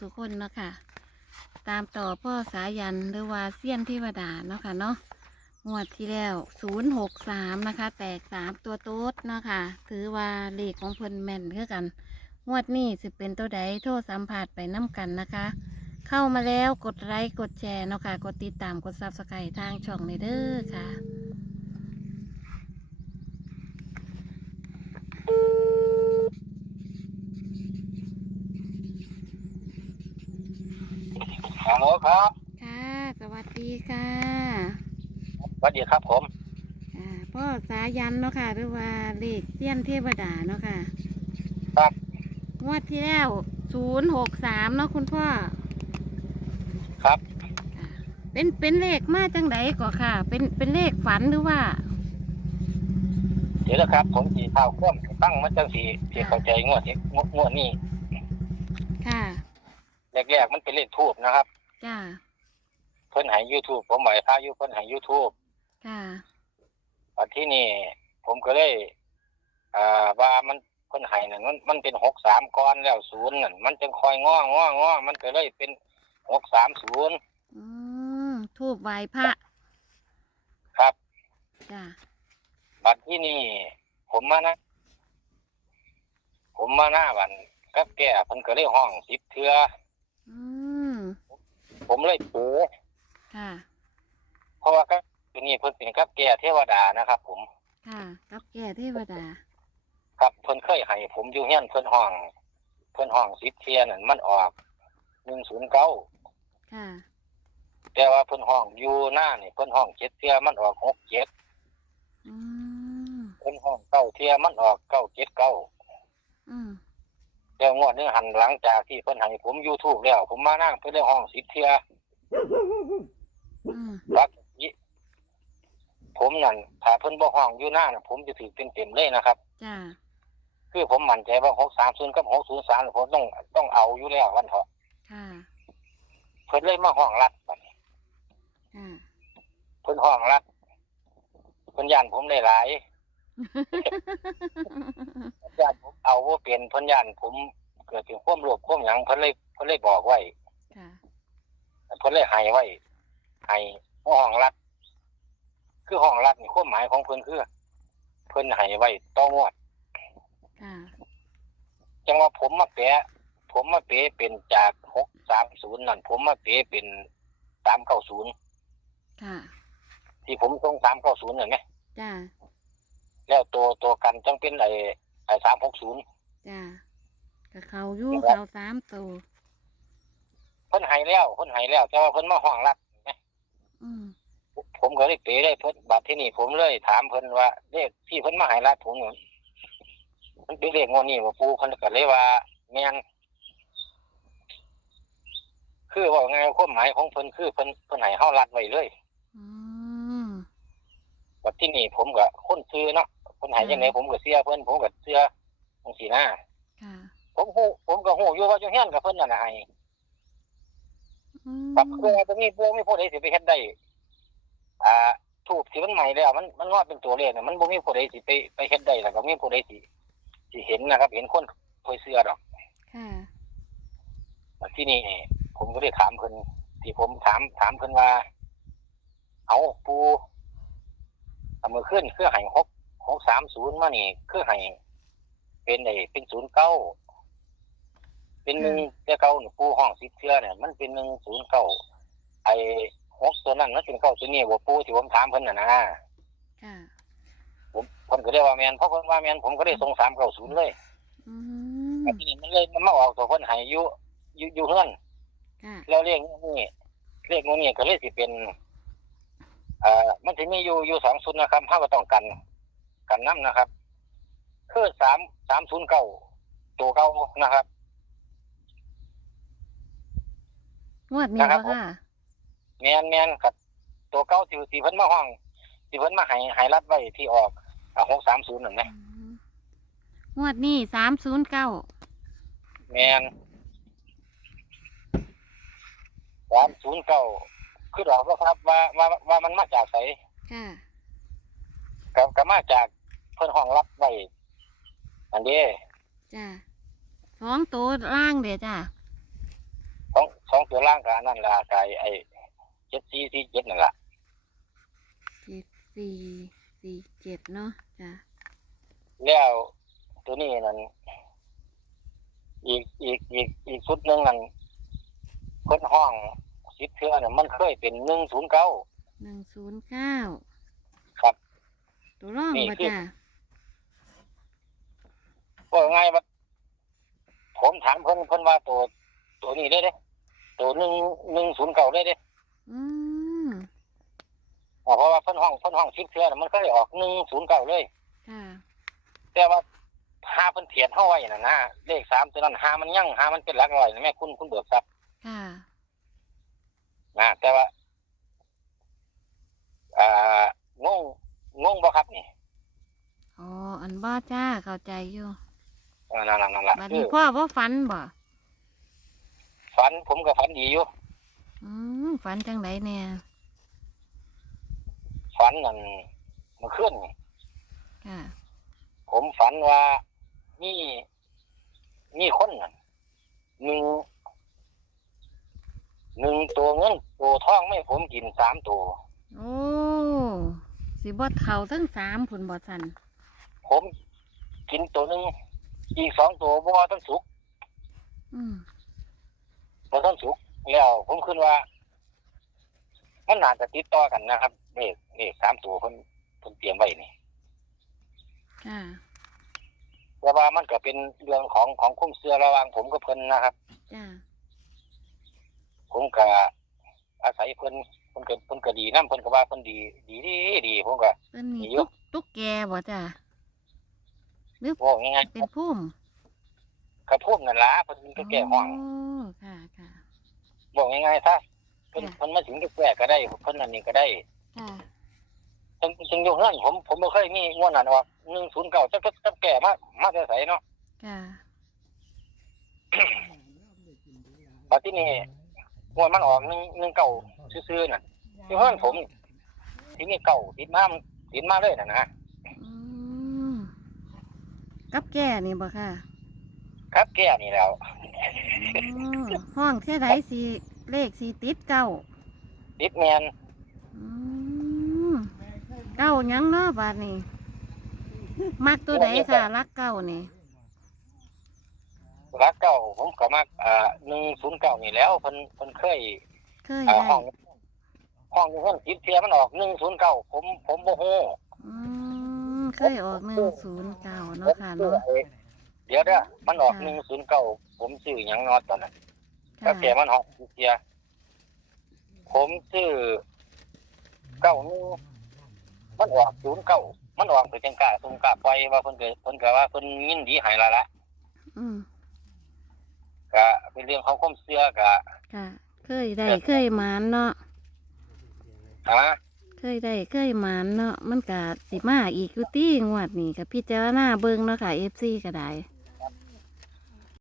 สุคนเนาะค่ะ ตามต่อพ่อสายันหรือว่าเซียนเทวดาเนาะค่ะเนาะงวดที่แล้วศูนย์หกสามนะคะ แตกสามตัวโต๊ดเนาะค่ะ ถือว่าเลขของเพิ่นแม่นคือกัน งวดนี้สิเป็นตัวใดโทษสัมผัสไปน้ำกันนะคะ เข้ามาแล้วกดไลค์กดแชร์เนาะค่ะ กดติดตามกดซับสไครต์ทางช่องในเด้อค่ะ ฮัลโหลครับค่ะ สวัสดีค่ะสวัสดีครับผมอ่าพ่อสายันเนาะค่ะ หรือว่าเลขเซียนเทวดาเนาะค่ะครับงวดที่แล้วศูนย์หกสามเนาะคุณพ่อครับอ่าเป็นเป็นเลขมาจังไดก่อค่ะ เป็นเป็นเลขฝันหรือว่า เดี๋ยวนะครับ ผมสีเท้าคว่ำตั้งมันจังสีสีเข้าใจงวดที่งวดงวดนี้ค่ะ แรกๆมันเป็นเลขทูบนะครับ จ้าเพิ่นใหายยูทูบผมไหวพายุเพิ่นใหายยูทูบค่ะอันที่นี่ผมก็เลยอ่าว่ามันเพิ่นใหายนั่นมันมันเป็นหกสามก้อนแล้วศูนย์นั่นมันจึงคอยง้ององอมันก็เลยเป็นหกสามศูนย์อืมทูบไหว้พระครับ จ้าบัดที่นี่ผมมานะ ผมมาหน้าวันกับแก่เพิ่นก็เลยห้องสิบเทืออืม ผมเลยปูค่ะ เพราะว่าก็ตัวนี้เพิ่นเป็นกับแก่เทวดานะครับ ผม ค่ะกับแก่เทวดา ครับเพิ่นเคยให้ผมอยู่เฮียนเพิ่นห้อง เพิ่นห้องสิบเทียนั่นมันออกหนึ่งศูนย์เก้าค่ะ แต่ว่าเพิ่นห้องอยู่หน้านี่เพิ่นห้องเจ็ดเทียมันออกหกเจ็ดอืมเพิ่นห้องเก้าเทียมันออกเก้าเจ็ดเก้าอืม แต่งวดนี้หันหลังจากที่เพิ่นให้ผมยูทูบแล้ว ผมมานั่งเพิ่นได้ห้องสิบเทียอืมรักอีผมนั่นถ้าเพิ่นบ่ห้องอยู่หน้าน่ะผมจะถือเต็มๆเลยนะครับ จ้าคือผมมั่นใจว่าหกสามศูนย์กับหกศูนย์สามผมต้องต้องเอาอยู่แล้ววันเถอะค่ะเพิ่นเลยมาห้องรัดบัดนี้ค่ะเพิ่นห้องรัดเพิ่นย่านผมได้หลายเพิ่นย่านผมเอาว่าเป็นเพิ่นย่านผม เกิดเป็นความโลภความหยังเพิ่นเลยเพิ่นเลยบอกไว้ค่ะ เพิ่นเลยให้ไว้ให้ห้องรัดคือห้องรัดนี่ความหมายของเพิ่นคือ เพิ่นให้ไว้ต่องวด ค่ะ จังว่าผมมาแปะผมมาเปะเป็นจากหกสามศูนย์นั่นผมมาเปะเป็นสามเก้าศูนย์ค่ะ ที่ผมส่งสามเก้าศูนย์เห็นไหมจ้า แล้วตัวตัวกันจังเป็นไอ้ไอ้สามหกศูนย์จ้า กับเขาอยู่เขาสามตัวเพิ่นให้แล้วเพิ่นให้แล้ว แต่ว่าเพิ่นมาห้องรัดไหมอืมผมก็เลยเปะได้เพิ่นบัดที่นี่ผมเลยถามเพิ่นว่าเลขที่เพิ่นมาให้รัดผมเนี่ยมันเป็นเลขงวดนี้ว่าปูเพิ่นก็เลยว่าแม่นคือว่าไงความหมายของเพิ่นคือเพิ่นเพิ่นให้เฮารัดไว้เลยอืมบัดที่นี่ผมก็คนซื้อเนาะเพิ่นให้จังไดผมก็เสียเพิ่นผมก็เสียจังซี่นะค่ะ ผมฮู้ผมก็ฮู้อยู่ว่าจังเฮียนกับเพิ่นนั่นน่ะให้อืมครับคือว่าตรงนี้พวกมีผู้ใดสิไปเฮ็ดได้ อ่าถูกที่มันใหม่แล้ว มันมันงอดเป็นตัวเลขน่ะมันบ่มีผู้ใดสิไปไปเฮ็ดได้แล้วก็มีผู้ใดสิสิเห็นนะครับ เห็นคนเคยเสื้อดอกค่ะบัดที่นี่ผมก็ได้ถามเพิ่นที่ผมถามถามเพิ่นว่า เอาปูเอามือขึ้นคือให้หกหกสามศูนย์มานี่คือให้เป็นไอ้เป็นศูนย์เก้า เป็นหนึ่งแต่เก้านี่ปูห้องสิบเทื่อเนี่ยมันเป็นหนึ่งศูนย์เก้าไอ้หกตัวนั้นมันเป็นเก้าตัวนี้ว่าปูที่ผมถามเพิ่นน่ะนะค่ะผมเพิ่นก็ได้ว่าแมนเพราะเพิ่นว่าแมนผมก็ได้ส่งสามเก้าศูนย์เลยอืมแต่ทีนี้มันเลยมันมาออกตัวเพิ่นให้อยู่อยู่อยู่เฮือนค่ะแล้วเลขนี้เลขนี้ก็เลยสิเป็นเอ่อมันจะมีอยู่อยู่สองศูนย์นะครับห้าก็ต้องกัน กันน้ำนะครับคือสามสามศูนย์เก้าตัวเก้านะครับ งวดนี้นะครับ บ่ค่ะแมนแมนกับตัวเก้าที่สี่เพิ่นมาห้องที่เพิ่นมาให้ให้รัดไว้ที่ออกหกสามศูนย์นั่นนะอืมงวดนี้สามศูนย์เก้าแมนสามศูนย์เก้าคือเราก็ครับว่าว่าว่ามันมาจากไสค่ะก็ก็มาจากเพิ่นห้องรับไว้อันนี้จ้าสองตัวล่างเดี๋ยวจ้า ตัวล่างกับนั่นละกายไอ้เจ็ดสี่สี่เจ็ดนั่นละเจ็ดสี่สี่เจ็ดเนาะจ้ะแล้วตัวนี้นั่นอีกอีกอีกอีกชุดหนึ่งนั่นคนห้องสิบเทือเนี่ยมันเคยเป็นหนึ่งศูนย์เก้า หนึ่งศูนย์เก้าครับ ตัวร่องนี่มาคือจ้ะว่าไงว่าผมถามเพิ่นเพิ่นว่าตัวตัวนี้ได้เด้ ตัวหนึ่งหนึ่งศูนย์เก้าได้เด้อืมอ่าเพราะว่าเพิ่นห้องเพิ่นห้องสิบเทือน่ะมันเคยออกหนึ่งศูนย์เก้าเลย ค่ะแต่ว่าหาเพิ่นเขียนเฮาไว้น่ะนะเลขสามตัวนั้นหามันยังหามันเป็นหลักร้อยนะแม่คุณคุณเบิกทรัพย์ค่ะนะแต่ว่าอ่างงงงบ่ครับนี่อ๋ออันบ้าจ้าเข้าใจอยู่อ่านั่นล่ะนั่นล่ะบัดคืนี้อพ่อว่าฝันบ่ ฝันผมก็ฝันดีอยู่อืมฝันจังไหนเนี่ยฝันนั่นเมื่อคืนนี่ค่ะผมฝันว่ามีมีคนนั่นหนึ่งหนึ่งตัวเงินตัวทองไม่ผมกินสามตัวโอ้สิบดเขาทั้งสามผุนบอสันผมกินตัวหนึ่งอีกสองตัวบ่ต้องสุก อืม บ่ต้องสุกแล้วผมคิดว่า มันน่าจะติดต่อกันนะครับเลขเลขสามตัวเพิ่นเพิ่นเตรียมไว้นี่ค่ะแต่ว่ามันก็เป็นเรื่องของของคุ้มเสือระหว่างผมกับเพิ่นนะครับ จ้าผมก็อาศัยเพิ่นเพิ่นก็เพิ่นก็ดีนํเพิ่นก็ว่าเพิ่นดี ดีดีดีผมก็เป็นนี่อยู่ตุ๊กตุ๊กแกบ่จ้าหรือบอกง่ายเป็นพุ่มๆ กระพุ่มนั่นล่ะเพิ่นก็แก้ห้องโอ้ค่ะค่ะ บอกง่ายๆซะเพิ่นค่ะ เพิ่นมาถึงก็แก้ก็ได้เพิ่นอันนี้ก็ได้ค่ะจึงจึงอยู่เฮือนผมผมบ่เคยมีงวดนั้นออก109จักจักจักแก้มามาแต่ไสเนาะค่ะบัดที่นี่งวดมันออก1 19ซื่อๆน่ะอยู่เฮือนผม ที่นี่เก่าติดมาติดมาเลยน่ะนะอืมกับแก่นี่บ่ค่ะ ครับแก้นี่แล้วอืมห้องเท่าไรสีเลขสีติดเก้าติดแมนอืมเก้าหยังเนาะบาดนี้ มักตัวใดค่ะรักเก้านี่รักเก่าผมก็มักอ่า109นี่แล้วเพิ่นเพิ่นเคยเคยอ่าได้ห้องห้องอยู่เพิ่นติดเทียมันออก109ผมผมบ่ฮู้อืมเคยออกหนึ่งศูนย์เก้าเนาะค่ะเนาะเดี๋ยวเด้อมันออกค่ะหนึ่งศูนย์เก้าผมซื้อหยังเนอตอนนั้นค่ะถ้าแกมันออกเสียผมซื้อเก้าหนึงมันออกศูนย์เก้ามันออกไปจังกะซุมกะไปว่าเพิ่นก็เพิ่นก็ว่าเพิ่นยินดีให้ละละอืมก็เป็นเรื่องของความเชื่อก็ค่ะ เคยได้เคยหมานเนาะฮะเคยได้เคยหมานเนาะมันกะสิมาอีกอยู่ตี้งวดนี่กับพิจารณาเบิ่งเนาะค่ะเอฟซีก็ได้